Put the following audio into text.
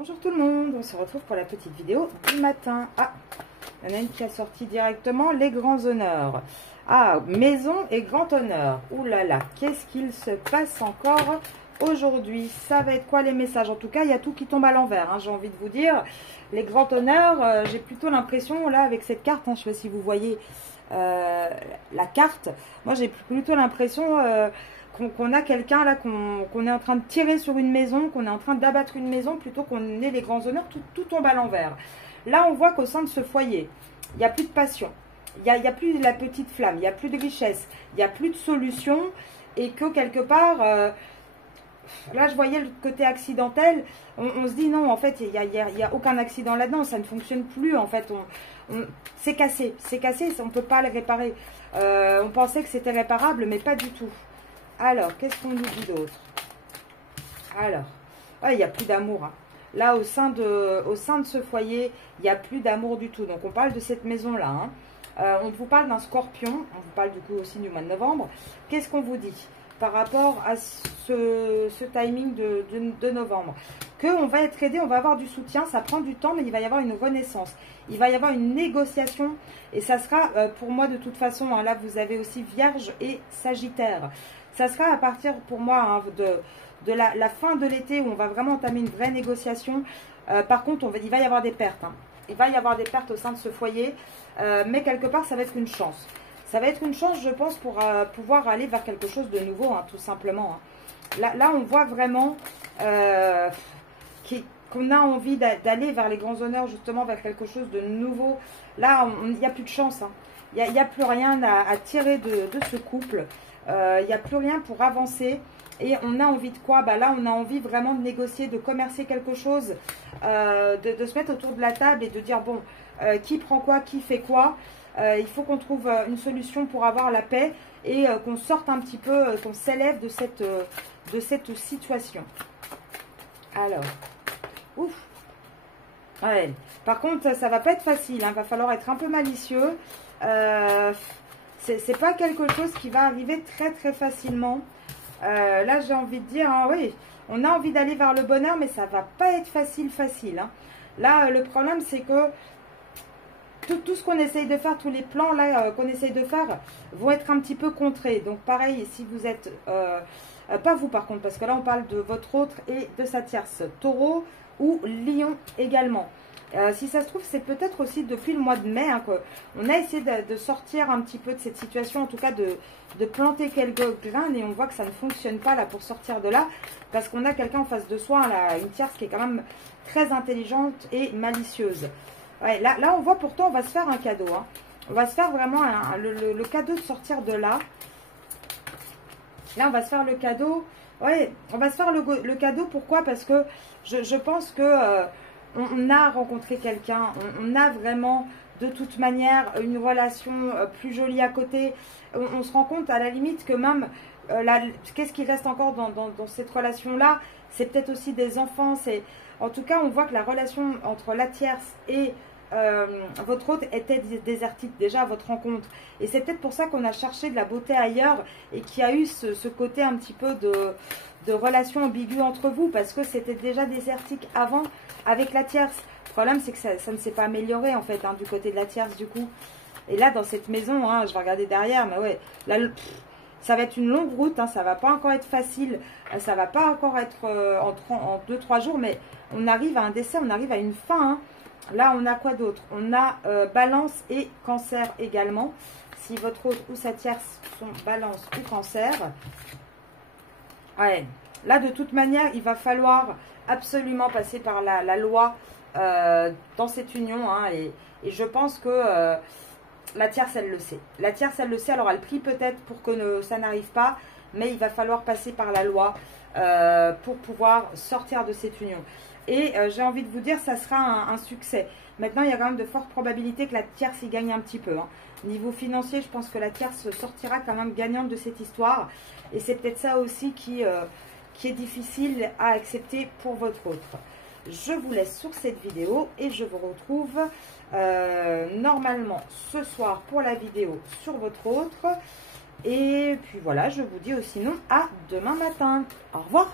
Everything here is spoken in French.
Bonjour tout le monde, on se retrouve pour la petite vidéo du matin. Ah, il y en a une qui a sorti directement les grands honneurs. Ah, maison et grand honneur. Ouh là là, qu'est-ce qu'il se passe encore aujourd'hui? Ça va être quoi les messages? En tout cas, il y a tout qui tombe à l'envers, hein, j'ai envie de vous dire. Les grands honneurs, j'ai plutôt l'impression, là, avec cette carte, hein, je ne sais pas si vous voyez la carte. Moi, j'ai plutôt l'impression qu'on a quelqu'un là, qu'on est en train de tirer sur une maison, qu'on est en train d'abattre une maison, plutôt qu'on ait les grands honneurs, tout tombe à l'envers. Là, on voit qu'au sein de ce foyer, il n'y a plus de passion, il n'y a plus de la petite flamme, il n'y a plus de richesse, il n'y a plus de solution, et que quelque part, là, je voyais le côté accidentel, on se dit non, en fait, il n'y a aucun accident là-dedans, ça ne fonctionne plus, en fait, c'est cassé, on ne peut pas le réparer. On pensait que c'était réparable, mais pas du tout. Alors, qu'est-ce qu'on nous dit d'autre? Alors, ouais, il n'y a plus d'amour. Hein. Là, au sein de ce foyer, il n'y a plus d'amour du tout. Donc, on parle de cette maison-là. Hein. On vous parle d'un scorpion. On vous parle du coup aussi du mois de novembre. Qu'est-ce qu'on vous dit par rapport à ce timing de novembre? Qu'on va être aidé, on va avoir du soutien. Ça prend du temps, mais il va y avoir une renaissance. Il va y avoir une négociation. Et ça sera, pour moi, de toute façon, hein, là, vous avez aussi Vierge et Sagittaire. Ça sera à partir pour moi hein, de la fin de l'été où on va vraiment entamer une vraie négociation. Par contre, il va y avoir des pertes. Hein. Il va y avoir des pertes au sein de ce foyer. Mais quelque part, ça va être une chance. Ça va être une chance, je pense, pour pouvoir aller vers quelque chose de nouveau, hein, tout simplement. Hein. Là, on voit vraiment qu'on a envie d'aller vers les grands honneurs, justement, vers quelque chose de nouveau. Là, il n'y a plus de chance. Hein. Il n'y a plus rien à tirer de ce couple. Il n'y a plus rien pour avancer et on a envie de quoi? Bah là on a envie vraiment de négocier, de commercer quelque chose, de se mettre autour de la table et de dire bon, qui prend quoi, qui fait quoi. Il faut qu'on trouve une solution pour avoir la paix et qu'on sorte un petit peu, qu'on s'élève de cette situation. Alors, ouf. Ouais. Par contre ça va pas être facile, hein. Va falloir être un peu malicieux. C'est pas quelque chose qui va arriver très très facilement. Là j'ai envie de dire, hein, oui, on a envie d'aller vers le bonheur, mais ça va pas être facile. Hein. Là le problème c'est que tout ce qu'on essaye de faire, tous les plans là qu'on essaye de faire vont être un petit peu contrés. Donc pareil, si vous êtes, pas vous par contre, parce que là on parle de votre autre et de sa tierce, taureau ou lion également. Si ça se trouve, c'est peut-être aussi depuis le mois de mai hein, qu'on a essayé de sortir un petit peu de cette situation, en tout cas de planter quelques graines et on voit que ça ne fonctionne pas là pour sortir de là parce qu'on a quelqu'un en face de soi, là, une tierce qui est quand même très intelligente et malicieuse. Ouais, là, on voit pourtant, on va se faire un cadeau. Hein. On va se faire vraiment le cadeau de sortir de là. Là, on va se faire le cadeau. Ouais, on va se faire le cadeau. Pourquoi? Parce que je pense que... on a rencontré quelqu'un, on a vraiment de toute manière une relation plus jolie à côté. On se rend compte à la limite que même, qu'est-ce qui reste encore dans cette relation-là? C'est peut-être aussi des enfants. En tout cas, on voit que la relation entre la tierce et votre hôte était désertique déjà à votre rencontre. Et c'est peut-être pour ça qu'on a cherché de la beauté ailleurs et qu'il y a eu ce côté un petit peu de relation ambiguë entre vous parce que c'était déjà désertique avant avec la tierce. Le problème c'est que ça ne s'est pas amélioré en fait hein, du côté de la tierce du coup. Et là dans cette maison, hein, je vais regarder derrière, mais ouais, là, ça va être une longue route, hein, ça va pas encore être facile, ça va pas encore être en 2-3 jours, mais on arrive à un décès, on arrive à une fin. Hein. Là on a quoi d'autre? On a balance et cancer également. Si votre hôte ou sa tierce sont balance ou cancer. Ouais, là de toute manière, il va falloir absolument passer par la loi dans cette union. Hein, et je pense que la tierce, elle le sait. La tierce, elle le sait. Alors, elle prie peut-être pour que ça n'arrive pas. Mais il va falloir passer par la loi pour pouvoir sortir de cette union. Et j'ai envie de vous dire, ça sera un succès. Maintenant, il y a quand même de fortes probabilités que la tierce y gagne un petit peu. Hein. Niveau financier, je pense que la tierce sortira quand même gagnante de cette histoire. Et c'est peut-être ça aussi qui est difficile à accepter pour votre autre. Je vous laisse sur cette vidéo et je vous retrouve normalement ce soir pour la vidéo sur votre autre. Et puis voilà, je vous dis aussi non à demain matin. Au revoir.